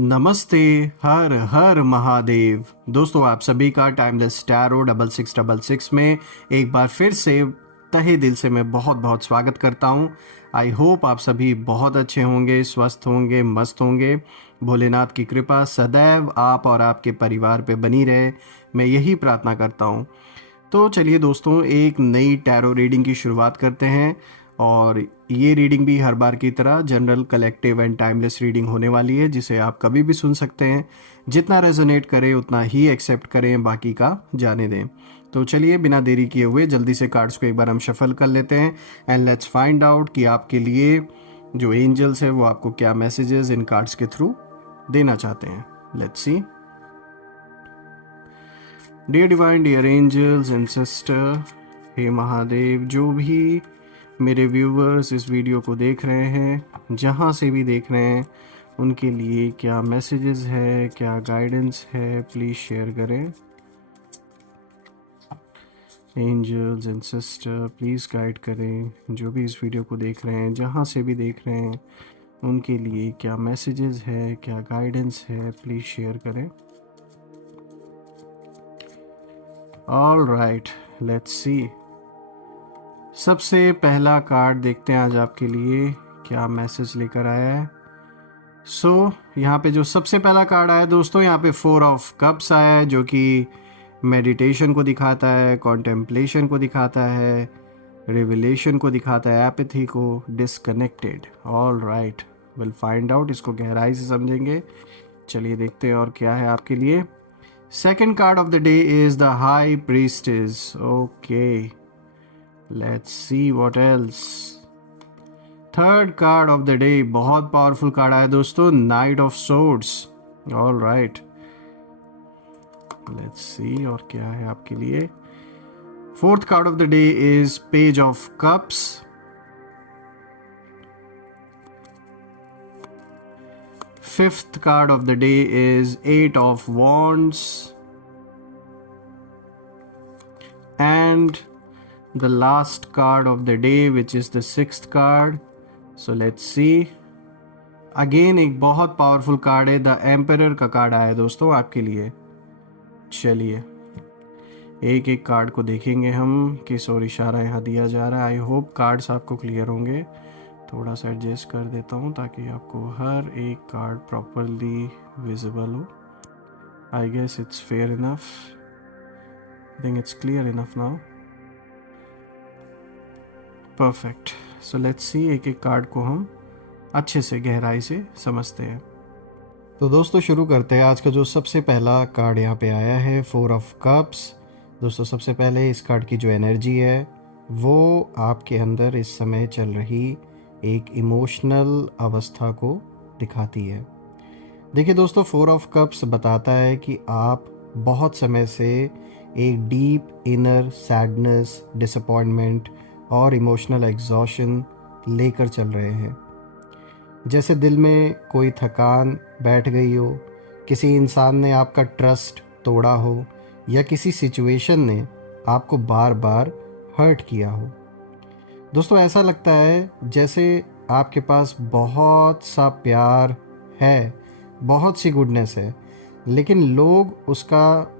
नमस्ते। हर हर महादेव। दोस्तों, आप सभी का टाइमलेस टैरो 6666 में एक बार फिर से तहे दिल से मैं बहुत बहुत स्वागत करता हूं। आई होप आप सभी बहुत अच्छे होंगे, स्वस्थ होंगे, मस्त होंगे। भोलेनाथ की कृपा सदैव आप और आपके परिवार पे बनी रहे, मैं यही प्रार्थना करता हूं। तो चलिए दोस्तों, एक नई टैरो रीडिंग की शुरुआत करते हैं। और ये रीडिंग भी हर बार की तरह general, collective and timeless reading होने वाली है, जिसे आप कभी भी सुन सकते हैं। जितना रेजोनेट करे उतना ही एक्सेप्ट करें, बाकी का जाने दें। तो चलिए बिना देरी किए हुए जल्दी से कार्ड्स को एक बार हम शफल कर लेते हैं एंड लेट्स फाइंड आउट कि आपके लिए जो एंजल्स है वो आपको क्या मैसेजेस इन कार्ड्स के थ्रू देना चाहते हैं। Let's see. Dear divine, dear angels and sister, हे महादेव, जो भी मेरे व्यूवर्स इस वीडियो को देख रहे हैं, जहाँ से भी देख रहे हैं, उनके लिए क्या मैसेजेस है, क्या गाइडेंस है, प्लीज़ शेयर करें। Angels and sister please guide करें जो भी इस वीडियो को देख रहे हैं, जहाँ से भी देख रहे हैं, उनके लिए क्या मैसेजेस है, क्या गाइडेंस है, प्लीज़ शेयर करें। All right, let's see. सबसे पहला कार्ड देखते हैं आज आपके लिए क्या मैसेज लेकर आया है। यहाँ पे जो सबसे पहला कार्ड आया दोस्तों, यहाँ पे 4 ऑफ कप्स आया है, जो कि मेडिटेशन को दिखाता है, कॉन्टेम्पलेशन को दिखाता है, रिविलेशन को दिखाता है, एपैथी को, disconnected. All right, will find out, इसको गहराई से समझेंगे। चलिए देखते हैं और क्या है आपके लिए। Second card of the day is the high priestess. Okay, let's see what else. Third card of the day, बहुत पावरफुल कार्ड आया दोस्तों, night of swords. All right, let's see और क्या है आपके लिए। Fourth card of the day is page of cups. Fifth card of the day is 8 of wands and the last card of the day, which is the 6th card. So let's see. Again एक बहुत powerful card है, the emperor का card आया है दोस्तों आपके लिए। चलिए एक एक कार्ड को देखेंगे हम, किस और इशारा यहाँ दिया जा रहा है। आई होप कार्ड्स आपको क्लियर होंगे। थोड़ा सा एडजस्ट कर देता हूँ ताकि आपको हर एक कार्ड प्रॉपरली विजिबल हो। I guess it's fair enough, I think it's clear enough now. Perfect. So let's see, एक एक कार्ड को हम अच्छे से गहराई से समझते हैं। तो दोस्तों शुरू करते हैं। आज का जो सबसे पहला कार्ड यहाँ पे आया है, 4 ऑफ कप्स। दोस्तों सबसे पहले इस कार्ड की जो एनर्जी है वो आपके अंदर इस समय चल रही एक इमोशनल अवस्था को दिखाती है। देखिए दोस्तों, 4 ऑफ कप्स बताता है कि आप बहुत समय से एक डीप इनर सैडनेस, डिसअपॉइंटमेंट और इमोशनल एग्जॉशन लेकर चल रहे हैं। जैसे दिल में कोई थकान बैठ गई हो, किसी इंसान ने आपका ट्रस्ट तोड़ा हो, या किसी सिचुएशन ने आपको बार बार हर्ट किया हो। दोस्तों ऐसा लगता है जैसे आपके पास बहुत सा प्यार है, बहुत सी गुडनेस है, लेकिन लोग उसका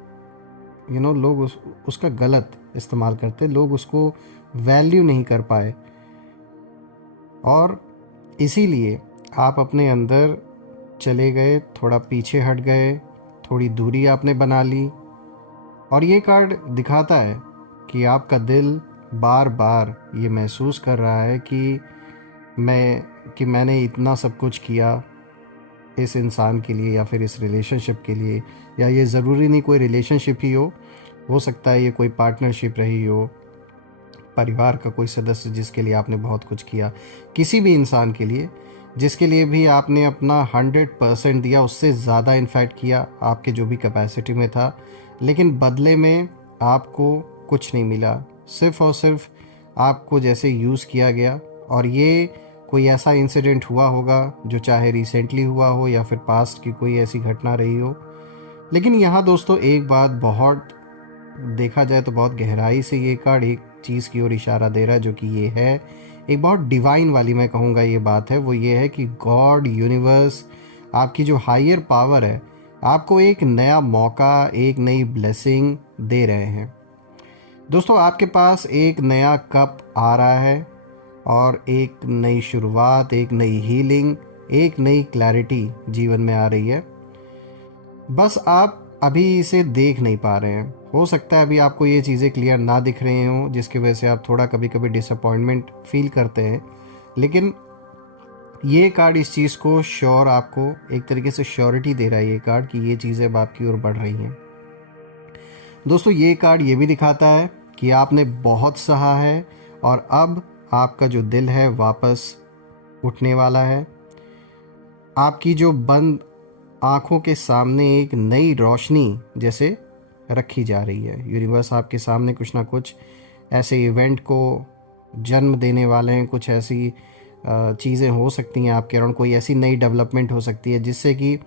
लोग उसका गलत इस्तेमाल करते, लोग उसको वैल्यू नहीं कर पाए, और इसीलिए आप अपने अंदर चले गए, थोड़ा पीछे हट गए, थोड़ी दूरी आपने बना ली। और ये कार्ड दिखाता है कि आपका दिल बार बार ये महसूस कर रहा है कि मैंने इतना सब कुछ किया इस इंसान के लिए या फिर इस रिलेशनशिप के लिए, या ये ज़रूरी नहीं कोई रिलेशनशिप ही हो सकता है ये कोई पार्टनरशिप रही हो, परिवार का कोई सदस्य जिसके लिए आपने बहुत कुछ किया, किसी भी इंसान के लिए जिसके लिए भी आपने अपना 100% दिया, उससे ज़्यादा इनफैक्ट किया आपके जो भी कैपेसिटी में था, लेकिन बदले में आपको कुछ नहीं मिला, सिर्फ़ और सिर्फ आपको जैसे यूज़ किया गया। और ये कोई ऐसा इंसिडेंट हुआ होगा जो चाहे रिसेंटली हुआ हो या फिर पास्ट की कोई ऐसी घटना रही हो। लेकिन यहाँ दोस्तों एक बात बहुत देखा जाए तो बहुत गहराई से ये कार्ड एक चीज़ की ओर इशारा दे रहा है, जो कि ये है एक बहुत डिवाइन वाली, मैं कहूँगा ये बात है, वो ये है कि गॉड, यूनिवर्स आपकी जो हायर पावर है आपको एक नया मौका, एक नई ब्लेसिंग दे रहे हैं। दोस्तों आपके पास एक नया कप आ रहा है और एक नई शुरुआत, एक नई हीलिंग, एक नई क्लैरिटी जीवन में आ रही है। बस आप अभी इसे देख नहीं पा रहे हैं। हो सकता है अभी आपको ये चीज़ें क्लियर ना दिख रही हों, जिसकी वजह से आप थोड़ा कभी कभी डिसअपॉइंटमेंट फील करते हैं। लेकिन ये कार्ड इस चीज़ को श्योर, आपको एक तरीके से श्योरिटी दे रहा है ये कार्ड कि ये चीज़ें अब आपकी ओर बढ़ रही हैं। दोस्तों ये कार्ड ये भी दिखाता है कि आपने बहुत सहा है और अब आपका जो दिल है वापस उठने वाला है। आपकी जो बंद आँखों के सामने एक नई रोशनी जैसे रखी जा रही है। यूनिवर्स आपके सामने कुछ ना कुछ ऐसे इवेंट को जन्म देने वाले हैं। कुछ ऐसी चीज़ें हो सकती हैं आपके अराउंड, कोई ऐसी नई डेवलपमेंट हो सकती है जिससे कि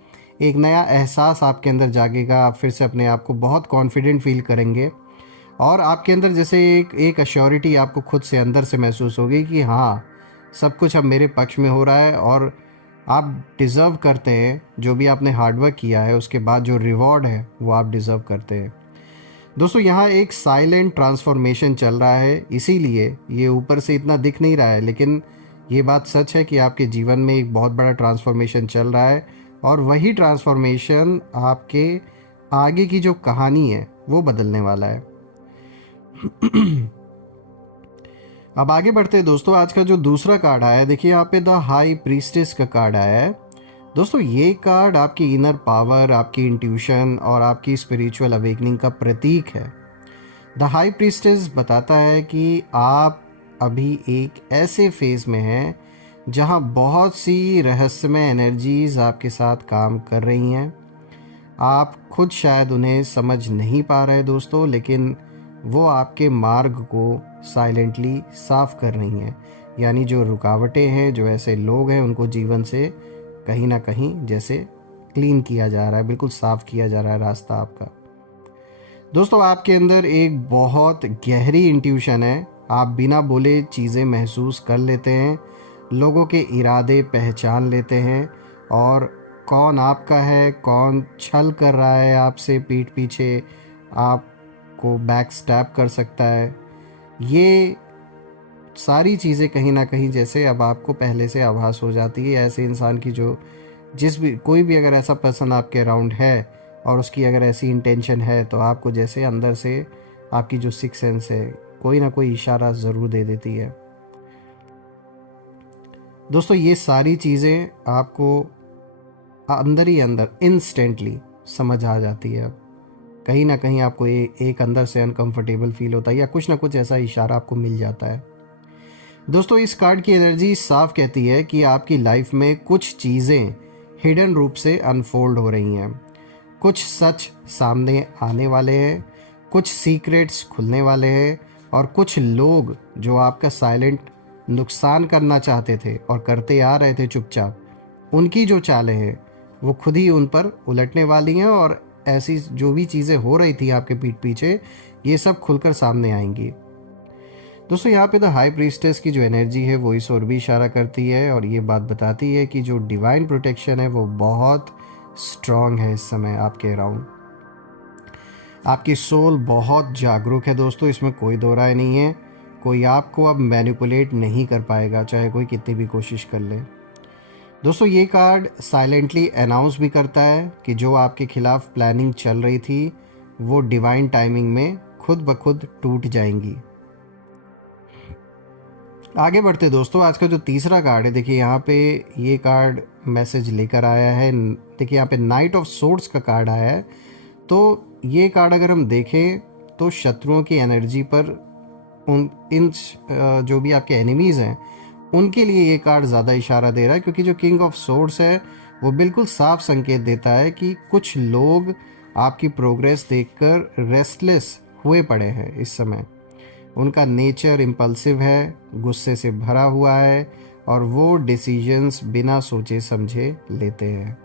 एक नया एहसास आपके अंदर जागेगा। आप फिर से अपने आप को बहुत कॉन्फिडेंट फील करेंगे और आपके अंदर जैसे एक अश्योरिटी आपको खुद से अंदर से महसूस होगी कि हाँ, सब कुछ अब मेरे पक्ष में हो रहा है और आप डिज़र्व करते हैं। जो भी आपने हार्डवर्क किया है उसके बाद जो रिवॉर्ड है वो आप डिज़र्व करते हैं। दोस्तों यहाँ एक साइलेंट ट्रांसफॉर्मेशन चल रहा है, इसीलिए ये ऊपर से इतना दिख नहीं रहा है, लेकिन ये बात सच है कि आपके जीवन में एक बहुत बड़ा ट्रांसफॉर्मेशन चल रहा है और वही ट्रांसफॉर्मेशन आपके आगे की जो कहानी है वो बदलने वाला है। अब आगे बढ़ते हैं दोस्तों। आज का जो दूसरा कार्ड आया है, देखिए यहाँ पे द हाई प्रीस्टेस का कार्ड आया है। दोस्तों ये कार्ड आपकी इनर पावर, आपकी इंट्यूशन और आपकी स्पिरिचुअल अवेकनिंग का प्रतीक है। द हाई प्रीस्टेस बताता है कि आप अभी एक ऐसे फेज में हैं जहां बहुत सी रहस्यमय एनर्जीज आपके साथ काम कर रही हैं। आप खुद शायद उन्हें समझ नहीं पा रहे दोस्तों, लेकिन वो आपके मार्ग को साइलेंटली साफ कर रही हैं। यानी जो रुकावटें हैं, जो ऐसे लोग हैं, उनको जीवन से कहीं ना कहीं जैसे क्लीन किया जा रहा है, बिल्कुल साफ किया जा रहा है रास्ता आपका। दोस्तों आपके अंदर एक बहुत गहरी इंट्यूशन है। आप बिना बोले चीज़ें महसूस कर लेते हैं, लोगों के इरादे पहचान लेते हैं और कौन आपका है, कौन छल कर रहा है आपसे पीठ पीछे, आपको बैक स्टैप कर सकता है। ये सारी चीज़ें कहीं ना कहीं जैसे अब आपको पहले से आभास हो जाती है ऐसे इंसान की, जो कोई भी अगर ऐसा पर्सन आपके अराउंड है और उसकी अगर ऐसी इंटेंशन है तो आपको जैसे अंदर से आपकी जो सिक्स सेंस है कोई ना कोई इशारा ज़रूर दे देती है। दोस्तों ये सारी चीज़ें आपको अंदर ही अंदर इंस्टेंटली समझ आ जाती है। अब कहीं ना कहीं आपको एक अंदर से अनकंफर्टेबल फील होता है या कुछ ना कुछ ऐसा इशारा आपको मिल जाता है। दोस्तों इस कार्ड की एनर्जी साफ कहती है कि आपकी लाइफ में कुछ चीज़ें हिडन रूप से अनफोल्ड हो रही हैं। कुछ सच सामने आने वाले हैं, कुछ सीक्रेट्स खुलने वाले हैं और कुछ लोग जो आपका साइलेंट नुकसान करना चाहते थे और करते आ रहे थे चुपचाप, उनकी जो चालें हैं वो खुद ही उन पर उलटने वाली हैं और ऐसी जो भी चीज़ें हो रही थी आपके पीठ पीछे, ये सब खुलकर सामने आएंगी। दोस्तों यहाँ पे द हाई प्रीस्टेस की जो एनर्जी है वो इस ओर भी इशारा करती है और ये बात बताती है कि जो डिवाइन प्रोटेक्शन है वो बहुत स्ट्रांग है इस समय आपके अराउंड। आपकी सोल बहुत जागरूक है दोस्तों, इसमें कोई दो राय नहीं है। कोई आपको अब मैनिपुलेट नहीं कर पाएगा, चाहे कोई कितनी भी कोशिश कर ले। दोस्तों ये कार्ड साइलेंटली अनाउंस भी करता है कि जो आपके खिलाफ प्लानिंग चल रही थी वो डिवाइन टाइमिंग में खुद ब खुद टूट जाएंगी। आगे बढ़ते दोस्तों, आज का जो तीसरा कार्ड है, देखिए यहाँ पे ये कार्ड मैसेज लेकर आया है। देखिए यहाँ पे नाइट ऑफ सोर्ड्स का कार्ड आया है। तो ये कार्ड अगर हम देखें तो शत्रुओं की एनर्जी पर जो भी आपके एनिमीज़ हैं उनके लिए ये कार्ड ज़्यादा इशारा दे रहा है, क्योंकि जो किंग ऑफ सोर्ड्स है वो बिल्कुल साफ संकेत देता है कि कुछ लोग आपकी प्रोग्रेस देखकर रेस्टलेस हुए पड़े हैं इस समय। उनका नेचर इम्पल्सिव है, गुस्से से भरा हुआ है और वो डिसीजंस बिना सोचे समझे लेते हैं।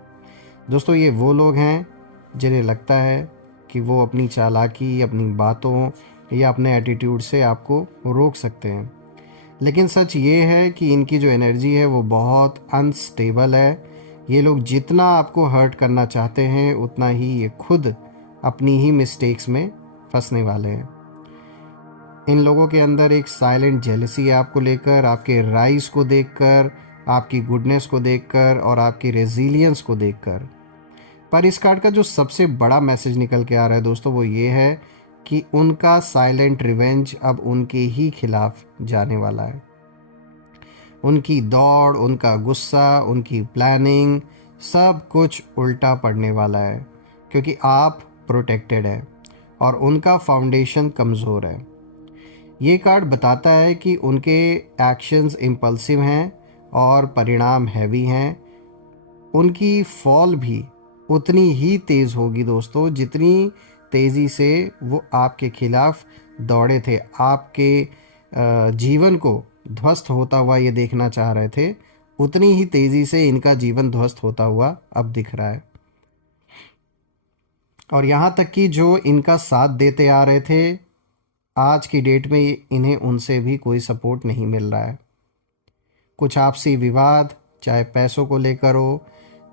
दोस्तों ये वो लोग हैं जिन्हें लगता है कि वो अपनी चालाकी, अपनी बातों या अपने एटीट्यूड से आपको रोक सकते हैं, लेकिन सच ये है कि इनकी जो एनर्जी है वो बहुत अनस्टेबल है। ये लोग जितना आपको हर्ट करना चाहते हैं उतना ही ये खुद अपनी ही मिस्टेक्स में फंसने वाले हैं। इन लोगों के अंदर एक साइलेंट जेलसी है आपको लेकर, आपके राइज को देखकर, आपकी गुडनेस को देखकर और आपकी रेजिलियंस को देखकर। पर इस कार्ड का जो सबसे बड़ा मैसेज निकल के आ रहा है दोस्तों वो ये है कि उनका साइलेंट रिवेंज अब उनके ही खिलाफ जाने वाला है। उनकी दौड़, उनका गुस्सा, उनकी प्लानिंग, सब कुछ उल्टा पड़ने वाला है, क्योंकि आप प्रोटेक्टेड है और उनका फाउंडेशन कमज़ोर है। ये कार्ड बताता है कि उनके एक्शंस इम्पल्सिव हैं और परिणाम हैवी हैं। उनकी फॉल भी उतनी ही तेज़ होगी दोस्तों जितनी तेज़ी से वो आपके खिलाफ दौड़े थे, आपके जीवन को ध्वस्त होता हुआ ये देखना चाह रहे थे, उतनी ही तेज़ी से इनका जीवन ध्वस्त होता हुआ अब दिख रहा है। और यहाँ तक कि जो इनका साथ देते आ रहे थे, आज की डेट में इन्हें उनसे भी कोई सपोर्ट नहीं मिल रहा है। कुछ आपसी विवाद, चाहे पैसों को लेकर हो,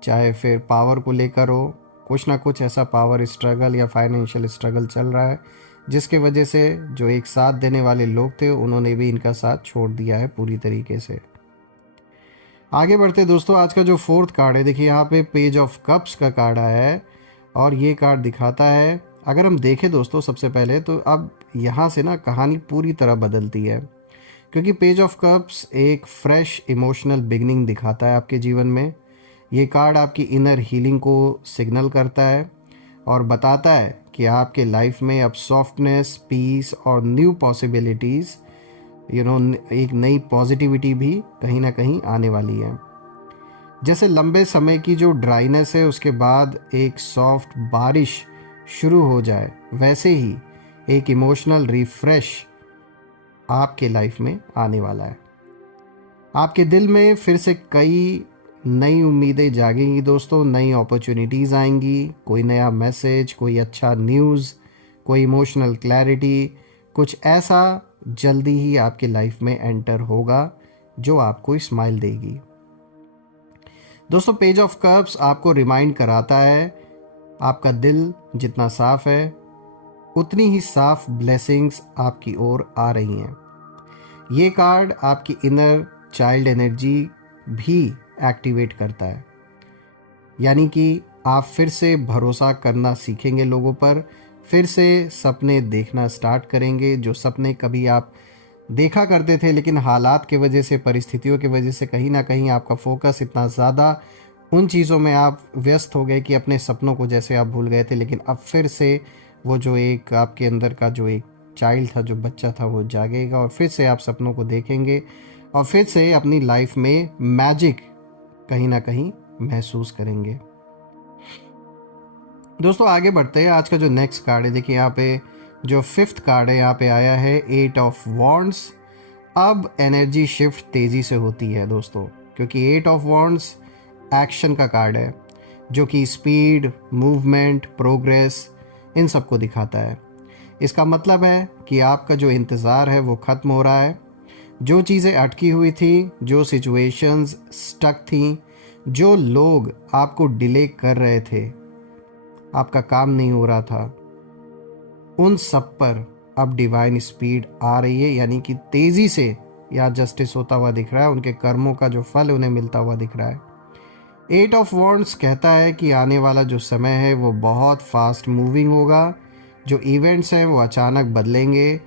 चाहे फिर पावर को लेकर हो, कुछ ना कुछ ऐसा पावर स्ट्रगल या फाइनेंशियल स्ट्रगल चल रहा है, जिसके वजह से जो एक साथ देने वाले लोग थे उन्होंने भी इनका साथ छोड़ दिया है पूरी तरीके से। आगे बढ़ते दोस्तों, आज का जो फोर्थ कार्ड है, देखिए यहाँ पे पेज ऑफ कप्स का कार्ड आया है और ये कार्ड दिखाता है, अगर हम देखें दोस्तों सबसे पहले तो अब यहाँ से ना कहानी पूरी तरह बदलती है, क्योंकि पेज ऑफ कप्स एक फ्रेश इमोशनल बिगनिंग दिखाता है आपके जीवन में। ये कार्ड आपकी इनर हीलिंग को सिग्नल करता है और बताता है कि आपके लाइफ में अब सॉफ्टनेस, पीस और न्यू पॉसिबिलिटीज़, एक नई पॉजिटिविटी भी कहीं ना कहीं आने वाली है। जैसे लंबे समय की जो ड्राइनेस है उसके बाद एक सॉफ्ट बारिश शुरू हो जाए, वैसे ही एक इमोशनल रिफ्रेश आपके लाइफ में आने वाला है। आपके दिल में फिर से कई नई उम्मीदें जागेंगी दोस्तों, नई अपॉर्चुनिटीज़ आएंगी, कोई नया मैसेज, कोई अच्छा न्यूज़, कोई इमोशनल क्लैरिटी, कुछ ऐसा जल्दी ही आपके लाइफ में एंटर होगा जो आपको स्माइल देगी। दोस्तों पेज ऑफ कप्स आपको रिमाइंड कराता है आपका दिल जितना साफ है उतनी ही साफ ब्लेसिंग्स आपकी ओर आ रही हैं। ये कार्ड आपकी इनर चाइल्ड एनर्जी भी एक्टिवेट करता है, यानी कि आप फिर से भरोसा करना सीखेंगे लोगों पर, फिर से सपने देखना स्टार्ट करेंगे, जो सपने कभी आप देखा करते थे लेकिन हालात की वजह से, परिस्थितियों की वजह से कहीं ना कहीं आपका फोकस इतना ज़्यादा उन चीज़ों में आप व्यस्त हो गए कि अपने सपनों को जैसे आप भूल गए थे। लेकिन अब फिर से वो जो एक आपके अंदर का जो एक चाइल्ड था, जो बच्चा था, वो जागेगा और फिर से आप सपनों को देखेंगे और फिर से अपनी लाइफ में मैजिक कहीं ना कहीं महसूस करेंगे। दोस्तों आगे बढ़ते हैं, आज का जो नेक्स्ट कार्ड है, देखिए यहाँ पे जो फिफ्थ कार्ड है यहाँ पे आया है 8 ऑफ वॉन्ड्स। अब एनर्जी शिफ्ट तेज़ी से होती है दोस्तों, क्योंकि 8 ऑफ वॉन्ड्स एक्शन का कार्ड है जो कि स्पीड, मूवमेंट, प्रोग्रेस इन सब को दिखाता है। इसका मतलब है कि आपका जो इंतज़ार है वो ख़त्म हो रहा है। जो चीज़ें अटकी हुई थी, जो सिचुएशंस स्टक थी, जो लोग आपको डिले कर रहे थे, आपका काम नहीं हो रहा था, उन सब पर अब डिवाइन स्पीड आ रही है, यानी कि तेज़ी से या जस्टिस होता हुआ दिख रहा है, उनके कर्मों का जो फल उन्हें मिलता हुआ दिख रहा है। 8 ऑफ वॉन्ड्स कहता है कि आने वाला जो समय है वो बहुत फास्ट मूविंग होगा, जो इवेंट्स हैं वो अचानक बदलेंगे,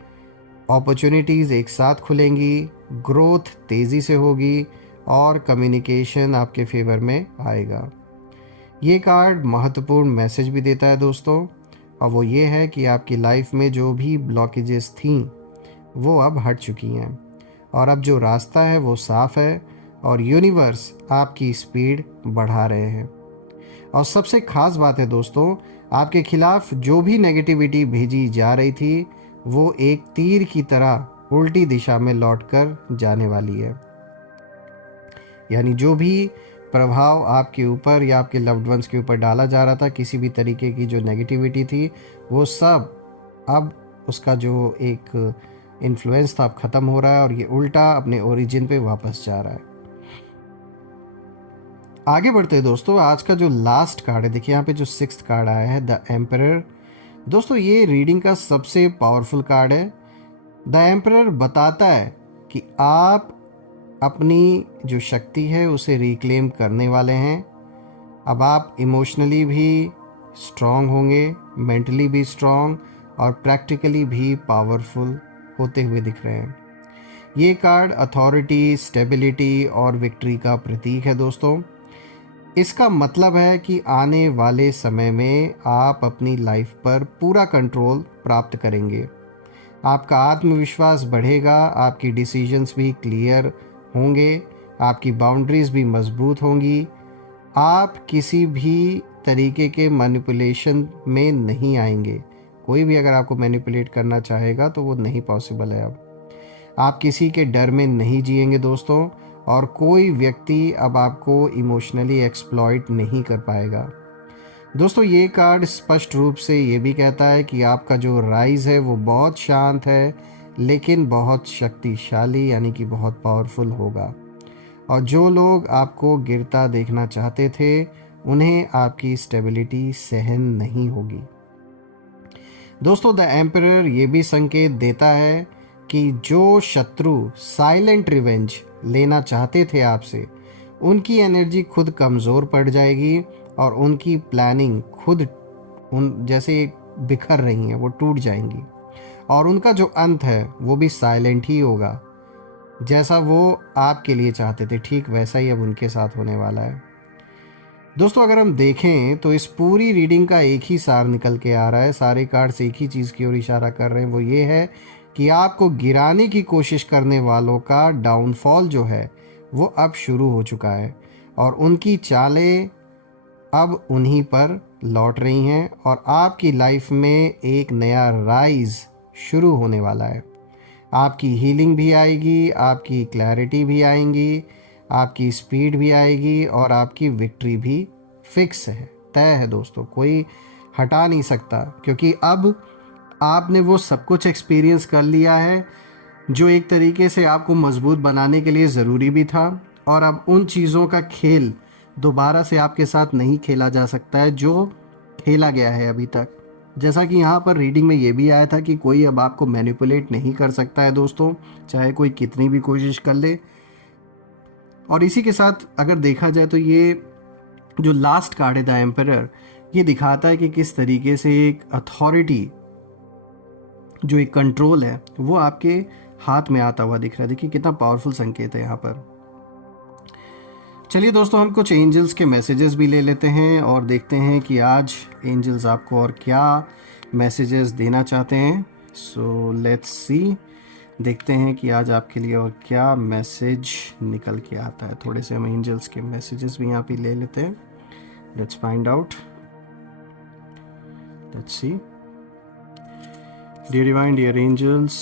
अपॉर्चुनिटीज़ एक साथ खुलेंगी, ग्रोथ तेज़ी से होगी और कम्युनिकेशन आपके फेवर में आएगा। ये कार्ड महत्वपूर्ण मैसेज भी देता है दोस्तों, और वो ये है कि आपकी लाइफ में जो भी ब्लॉकेजेस थी वो अब हट चुकी हैं और अब जो रास्ता है वो साफ है और यूनिवर्स आपकी स्पीड बढ़ा रहे हैं। और सबसे ख़ास बात है दोस्तों, आपके खिलाफ जो भी नेगेटिविटी भेजी जा रही थी वो एक तीर की तरह उल्टी दिशा में लौटकर जाने वाली है। यानी जो भी प्रभाव आपके ऊपर या आपके लव्ड वंस के ऊपर डाला जा रहा था, किसी भी तरीके की जो नेगेटिविटी थी, वो सब अब उसका जो एक इन्फ्लुएंस था अब ख़त्म हो रहा है और ये उल्टा अपने ओरिजिन पे वापस जा रहा है। आगे बढ़ते हैं दोस्तों। आज का जो लास्ट कार्ड है, देखिए यहाँ पे जो 6th कार्ड आया है, द एम्परर। दोस्तों ये रीडिंग का सबसे पावरफुल कार्ड है। द एम्परर बताता है कि आप अपनी जो शक्ति है उसे रिक्लेम करने वाले हैं। अब आप इमोशनली भी स्ट्रांग होंगे, मेंटली भी स्ट्रांग और प्रैक्टिकली भी पावरफुल होते हुए दिख रहे हैं। ये कार्ड अथॉरिटी, स्टेबिलिटी और विक्ट्री का प्रतीक है दोस्तों। इसका मतलब है कि आने वाले समय में आप अपनी लाइफ पर पूरा कंट्रोल प्राप्त करेंगे। आपका आत्मविश्वास बढ़ेगा, आपकी डिसीजंस भी क्लियर होंगे, आपकी बाउंड्रीज भी मजबूत होंगी। आप किसी भी तरीके के मैनिपुलेशन में नहीं आएंगे। कोई भी अगर आपको मैनिपुलेट करना चाहेगा तो वो नहीं पॉसिबल है। अब आप किसी के डर में नहीं जिएंगे दोस्तों, और कोई व्यक्ति अब आपको इमोशनली एक्सप्लॉइट नहीं कर पाएगा। दोस्तों ये कार्ड स्पष्ट रूप से ये भी कहता है कि आपका जो राइज है वो बहुत शांत है, लेकिन बहुत शक्तिशाली, यानी कि बहुत पावरफुल होगा। और जो लोग आपको गिरता देखना चाहते थे, उन्हें आपकी स्टेबिलिटी सहन नहीं होगी। दोस्तों द एम्परर ये भी संकेत देता है कि जो शत्रु साइलेंट रिवेंज लेना चाहते थे आपसे, उनकी एनर्जी खुद कमज़ोर पड़ जाएगी और उनकी प्लानिंग खुद उन जैसे बिखर रही हैं वो टूट जाएंगी, और उनका जो अंत है वो भी साइलेंट ही होगा। जैसा वो आपके लिए चाहते थे ठीक वैसा ही अब उनके साथ होने वाला है। दोस्तों अगर हम देखें तो इस पूरी रीडिंग का एक ही सार निकल के आ रहा है। सारे कार्ड्स एक ही चीज़ की ओर इशारा कर रहे हैं, वो ये है कि आपको गिराने की कोशिश करने वालों का डाउनफॉल जो है वो अब शुरू हो चुका है, और उनकी चालें अब उन्हीं पर लौट रही हैं, और आपकी लाइफ में एक नया राइज शुरू होने वाला है। आपकी हीलिंग भी आएगी, आपकी क्लैरिटी भी आएंगी, आपकी स्पीड भी आएगी, और आपकी विक्ट्री भी फिक्स है, तय है दोस्तों, कोई हटा नहीं सकता। क्योंकि अब आपने वो सब कुछ एक्सपीरियंस कर लिया है जो एक तरीके से आपको मजबूत बनाने के लिए ज़रूरी भी था, और अब उन चीज़ों का खेल दोबारा से आपके साथ नहीं खेला जा सकता है जो खेला गया है अभी तक। जैसा कि यहाँ पर रीडिंग में ये भी आया था कि कोई अब आपको मैनिपुलेट नहीं कर सकता है दोस्तों, चाहे कोई कितनी भी कोशिश कर ले। और इसी के साथ अगर देखा जाए तो ये जो लास्ट कार्ड है द एम्परर, ये दिखाता है कि किस तरीके से एक अथॉरिटी, जो एक कंट्रोल है, वो आपके हाथ में आता हुआ दिख रहा है। देखिए कितना पावरफुल संकेत है यहाँ पर। चलिए दोस्तों हम कुछ एंजल्स के मैसेजेस भी ले लेते हैं और देखते हैं कि आज एंजल्स आपको और क्या मैसेजेस देना चाहते हैं। सो लेट्स सी, देखते हैं कि आज आपके लिए और क्या मैसेज निकल के आता है। थोड़े से हम एंजल्स के मैसेजेस भी यहाँ पे ले लेते हैं। Let's find out, let's see. Dear divine, dear angels,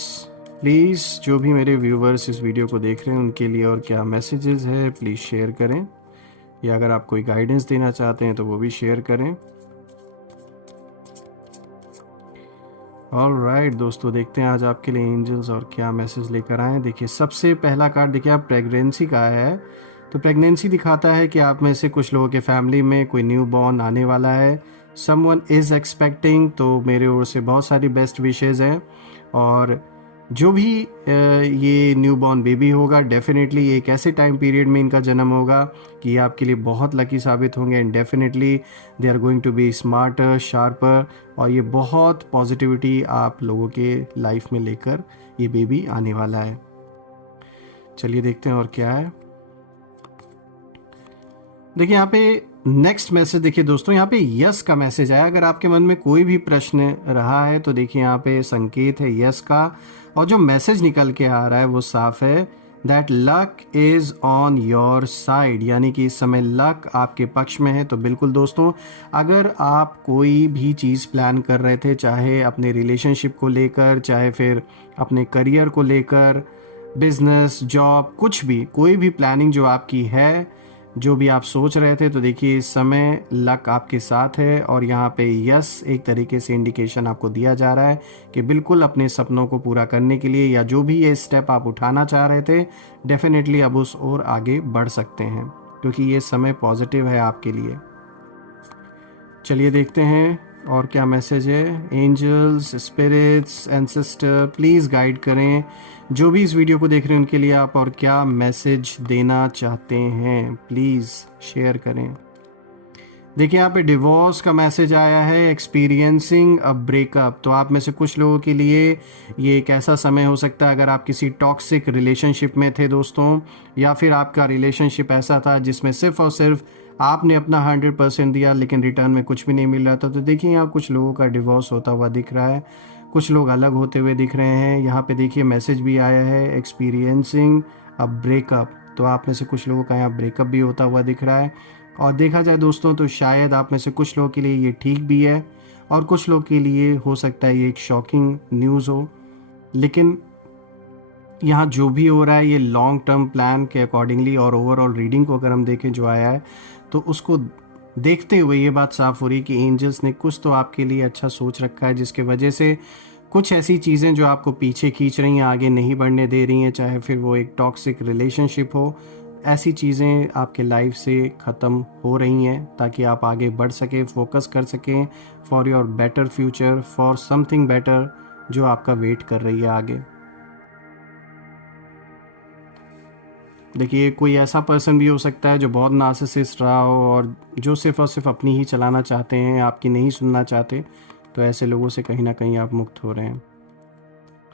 please जो भी मेरे व्यूवर्स इस वीडियो को देख रहे हैं उनके लिए और क्या मैसेजेस है प्लीज़ शेयर करें, या अगर आप कोई गाइडेंस देना चाहते हैं तो वो भी शेयर करें। ऑलराइट दोस्तों, देखते हैं आज आपके लिए एंजल्स और क्या मैसेज लेकर आए हैं। देखिए सबसे पहला कार्ड देखिए आप प्रेगनेंसी का है, तो प्रेगनेंसी दिखाता है कि आप में से कुछ लोगों के फैमिली में कोई न्यू बॉर्न आने वाला है। समवन इज़ एक्सपेक्टिंग, तो मेरे ओर से बहुत सारी बेस्ट विशेज़ हैं। और जो भी ये न्यू बॉर्न बेबी होगा, डेफिनेटली एक ऐसे टाइम पीरियड में इनका जन्म होगा कि ये आपके लिए बहुत लकी साबित होंगे, and definitely they are going to be smarter, sharper, और ये बहुत पॉजिटिविटी आप लोगों के लाइफ में लेकर ये बेबी आने वाला है। चलिए देखते हैं और क्या है। देखिए यहाँ पे नेक्स्ट मैसेज, देखिए दोस्तों यहाँ पे यस का मैसेज आया। अगर आपके मन में कोई भी प्रश्न रहा है तो देखिए यहाँ पे संकेत है यस का, और जो मैसेज निकल के आ रहा है वो साफ है, that luck is on your side, यानी कि इस समय लक आपके पक्ष में है। तो बिल्कुल दोस्तों, अगर आप कोई भी चीज़ प्लान कर रहे थे, चाहे अपने रिलेशनशिप को लेकर, चाहे फिर अपने करियर को लेकर, बिजनेस, जॉब, कुछ भी, कोई भी प्लानिंग जो आपकी है, जो भी आप सोच रहे थे, तो देखिए इस समय लक आपके साथ है। और यहाँ पे यस एक तरीके से इंडिकेशन आपको दिया जा रहा है कि बिल्कुल अपने सपनों को पूरा करने के लिए, या जो भी ये स्टेप आप उठाना चाह रहे थे, डेफिनेटली अब उस ओर आगे बढ़ सकते हैं। क्योंकि ये समय पॉजिटिव है आपके लिए। चलिए देखते हैं और क्या मैसेज है। Angels, spirits, ancestor please guide करें जो भी इस वीडियो को देख रहे हैं उनके लिए आप, और क्या मैसेज देना चाहते हैं प्लीज़ शेयर करें। देखिए यहाँ पे डिवोर्स का मैसेज आया है, एक्सपीरियंसिंग अ ब्रेकअप। तो आप में से कुछ लोगों के लिए ये एक ऐसा समय हो सकता है अगर आप किसी टॉक्सिक रिलेशनशिप में थे दोस्तों, या फिर आपका रिलेशनशिप ऐसा था जिसमें सिर्फ और सिर्फ आपने अपना 100% दिया लेकिन रिटर्न में कुछ भी नहीं मिल रहा था। तो देखिए यहाँ कुछ लोगों का डिवोर्स होता हुआ दिख रहा है, कुछ लोग अलग होते हुए दिख रहे हैं। यहाँ पे देखिए मैसेज भी आया है, एक्सपीरियंसिंग अ ब्रेकअप। तो आप में से कुछ लोगों का यहाँ ब्रेकअप भी होता हुआ दिख रहा है। और देखा जाए दोस्तों तो शायद आप में से कुछ लोगों के लिए ये ठीक भी है और कुछ लोग के लिए हो सकता है ये एक शॉकिंग न्यूज़ हो। लेकिन यहाँ जो भी हो रहा है ये लॉन्ग टर्म प्लान के अकॉर्डिंगली, और ओवरऑल रीडिंग को अगर हम देखें जो आया है तो उसको देखते हुए ये बात साफ हो रही है कि एंजल्स ने कुछ तो आपके लिए अच्छा सोच रखा है, जिसके वजह से कुछ ऐसी चीज़ें जो आपको पीछे खींच रही हैं, आगे नहीं बढ़ने दे रही हैं, चाहे फिर वो एक टॉक्सिक रिलेशनशिप हो, ऐसी चीज़ें आपके लाइफ से ख़त्म हो रही हैं ताकि आप आगे बढ़ सकें, फोकस कर सकें for your better future, for something better जो आपका वेट कर रही है आगे। देखिए कोई ऐसा पर्सन भी हो सकता है जो बहुत नार्सिसिस्ट रहा हो और जो सिर्फ और सिर्फ अपनी ही चलाना चाहते हैं, आपकी नहीं सुनना चाहते। तो ऐसे लोगों से कहीं ना कहीं आप मुक्त हो रहे हैं।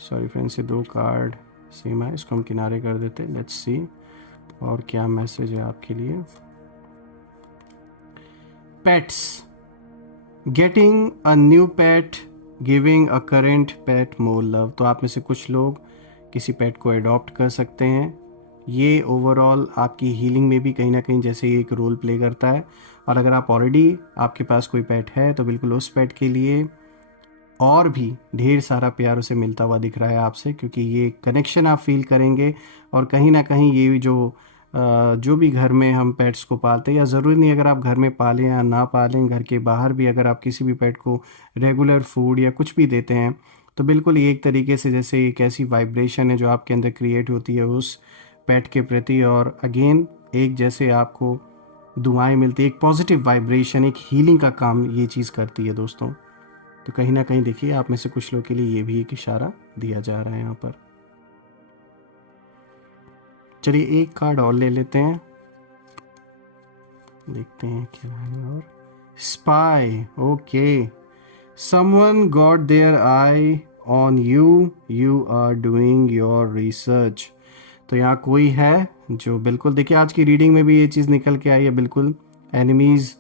सॉरी फ्रेंड्स, ये 2 कार्ड सेम है, इसको हम किनारे कर देते हैं। लेट्स सी और क्या मैसेज है आपके लिए। Pets, getting a new pet, giving a current pet more love. तो आप में से कुछ लोग किसी पेट को अडॉप्ट कर सकते हैं। ये ओवरऑल आपकी हीलिंग में भी कहीं ना कहीं जैसे एक रोल प्ले करता है। और अगर आप ऑलरेडी आपके पास कोई पेट है तो बिल्कुल उस पेट के लिए और भी ढेर सारा प्यार उसे मिलता हुआ दिख रहा है आपसे, क्योंकि ये कनेक्शन आप फील करेंगे। और कहीं ना कहीं ये जो भी घर में हम पेट्स को पालते हैं, या ज़रूरी नहीं अगर आप घर में पालें या ना पालें, घर के बाहर भी अगर आप किसी भी पेट को रेगुलर फूड या कुछ भी देते हैं तो बिल्कुल ये एक तरीके से जैसे एक ऐसी वाइब्रेशन है जो आपके अंदर क्रिएट होती है उस पेट के प्रति। और अगेन एक जैसे आपको दुआएं मिलती, एक पॉजिटिव वाइब्रेशन, एक हीलिंग का काम ये चीज़ करती है दोस्तों। तो कहीं ना कहीं देखिए आप में से कुछ लोगों के लिए ये भी एक इशारा दिया जा रहा है यहाँ पर। चलिए एक कार्ड और ले लेते हैं, देखते हैं क्या है। और spy, okay, someone got their eye on you, you are doing your research. तो यहाँ कोई है जो बिल्कुल, देखिए आज की रीडिंग में भी ये चीज़ निकल के आई है, बिल्कुल एनिमीज़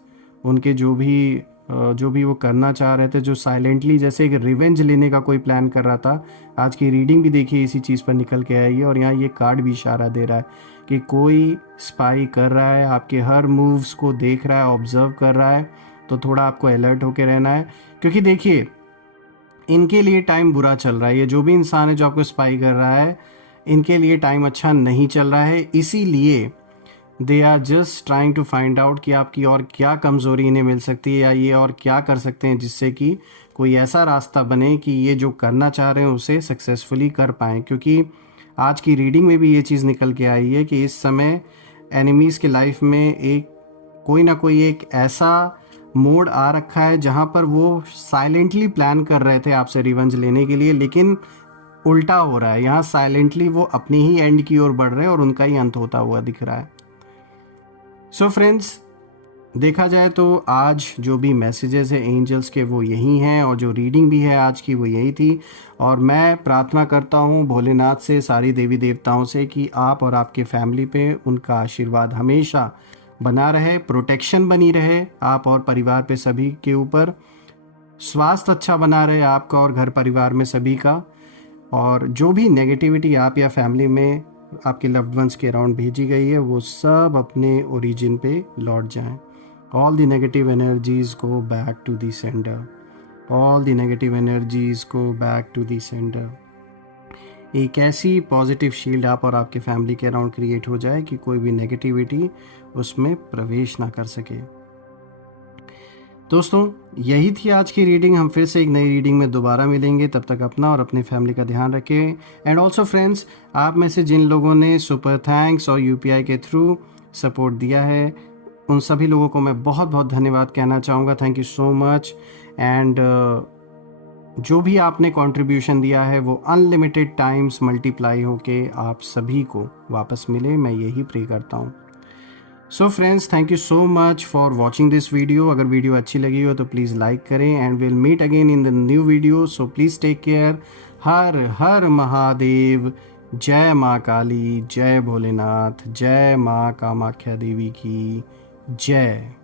उनके जो भी वो करना चाह रहे थे, जो साइलेंटली जैसे एक रिवेंज लेने का कोई प्लान कर रहा था, आज की रीडिंग भी देखिए इसी चीज़ पर निकल के आई है। और यहाँ ये कार्ड भी इशारा दे रहा है कि कोई स्पाई कर रहा है, आपके हर मूव्स को देख रहा है, ऑब्जर्व कर रहा है। तो थोड़ा आपको अलर्ट होकर रहना है, क्योंकि देखिए इनके लिए टाइम बुरा चल रहा है। ये जो भी इंसान है जो आपको स्पाई कर रहा है, इनके लिए टाइम अच्छा नहीं चल रहा है। इसीलिए they are just trying to find out कि आपकी और क्या कमज़ोरी इन्हें मिल सकती है, या ये और क्या कर सकते हैं जिससे कि कोई ऐसा रास्ता बने कि ये जो करना चाह रहे हैं उसे सक्सेसफुली कर पाएँ। क्योंकि आज की रीडिंग में भी ये चीज़ निकल के आई है कि इस समय एनिमीज़ के लाइफ में एक कोई ना कोई एक ऐसा मोड आ रखा है जहाँ पर वो साइलेंटली प्लान कर रहे थे आपसे रिवेंज लेने के लिए, लेकिन उल्टा हो रहा है। यहाँ साइलेंटली वो अपनी ही एंड की ओर बढ़ रहे हैं और उनका ही अंत होता हुआ दिख रहा है। सो फ्रेंड्स, देखा जाए तो आज जो भी मैसेजेस है एंजल्स के वो यही हैं, और जो रीडिंग भी है आज की वो यही थी। और मैं प्रार्थना करता हूँ भोलेनाथ से, सारी देवी देवताओं से कि आप और आपके फैमिली पे उनका आशीर्वाद हमेशा बना रहे, प्रोटेक्शन बनी रहे आप और परिवार पे सभी के ऊपर, स्वास्थ्य अच्छा बना रहे आपका और घर परिवार में सभी का। और जो भी नेगेटिविटी आप या फैमिली में आपके लव्ड वंस के अराउंड भेजी गई है वो सब अपने ओरिजिन पे लौट जाएं। All the negative energies go back to the sender, all the negative energies go back to the sender. एक ऐसी पॉजिटिव शील्ड आप और आपके फैमिली के अराउंड क्रिएट हो जाए कि कोई भी नेगेटिविटी उसमें प्रवेश ना कर सके। दोस्तों यही थी आज की रीडिंग। हम फिर से एक नई रीडिंग में दोबारा मिलेंगे, तब तक अपना और अपने फैमिली का ध्यान रखें। एंड ऑल्सो फ्रेंड्स, आप में से जिन लोगों ने सुपर थैंक्स और यूपीआई के थ्रू सपोर्ट दिया है, उन सभी लोगों को मैं बहुत बहुत धन्यवाद कहना चाहूँगा। Thank you so much. And जो भी आपने कंट्रीब्यूशन दिया है वो अनलिमिटेड टाइम्स मल्टीप्लाई होके आप सभी को वापस मिले, मैं यही प्रे करता हूँ। So friends, thank you so much for watching this video. अगर वीडियो अच्छी लगी हो तो प्लीज़ लाइक करें and will meet again in the new video. So please take care. हर हर महादेव। जय माँ काली, जय भोलेनाथ, जय माँ कामाख्या देवी की जय।